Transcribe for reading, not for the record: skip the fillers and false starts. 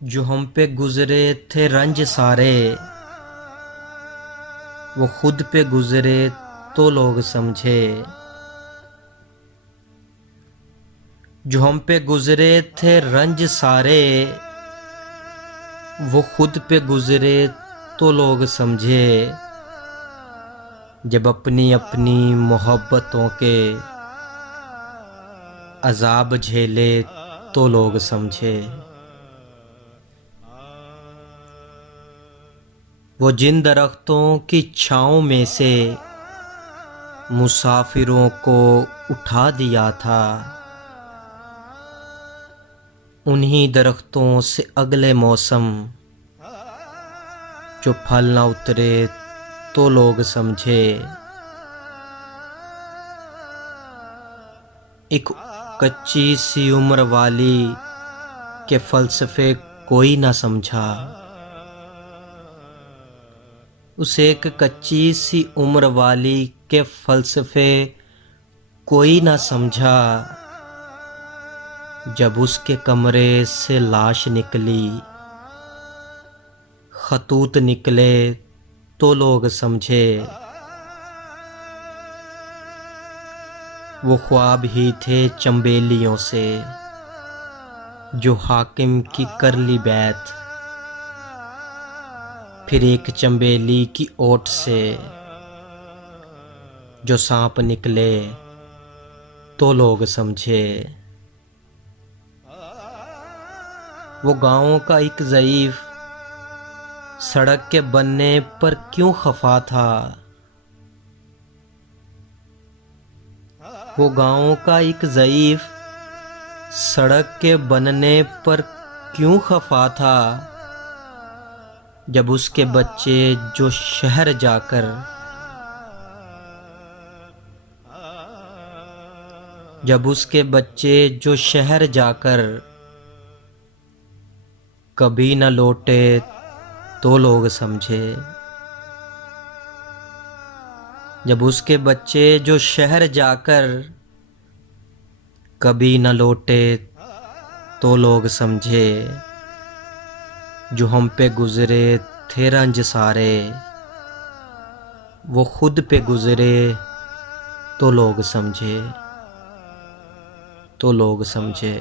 जो हम पे गुजरे थे रंज सारे, वो खुद पे गुजरे तो लोग समझे। जो हम पे गुजरे थे रंज सारे, वो खुद पे गुजरे तो लोग समझे। जब अपनी अपनी मोहब्बतों के अजाब झेले तो लोग समझे। वो जिन दरख्तों की छाँव में से मुसाफिरों को उठा दिया था, उन्हीं दरख्तों से अगले मौसम जो फल ना उतरे तो लोग समझे। एक कच्ची सी उम्र वाली के फ़लसफ़े कोई ना समझा। उस एक कच्ची सी उम्र वाली के फ़लसफ़े कोई ना समझा। जब उसके कमरे से लाश निकली, खतूत निकले तो लोग समझे। वो ख्वाब ही थे चंबेलियों से, जो हाकिम की कर ली बैत। फिर एक चंबेली की ओट से जो सांप निकले तो लोग समझे। वो गाँव का एक ज़ईफ़ सड़क के बनने पर क्यों खफा था। वो गाँव का एक ज़ईफ़ सड़क के बनने पर क्यों खफा था। जब उसके बच्चे जो शहर जाकर जब उसके बच्चे जो शहर जाकर कभी न लौटे तो लोग समझे। जब उसके बच्चे जो शहर जाकर कभी न लौटे तो लोग समझे। जो हम पे गुजरे थे रंज सारे, वो खुद पे गुजरे तो लोग समझे, तो लोग समझे।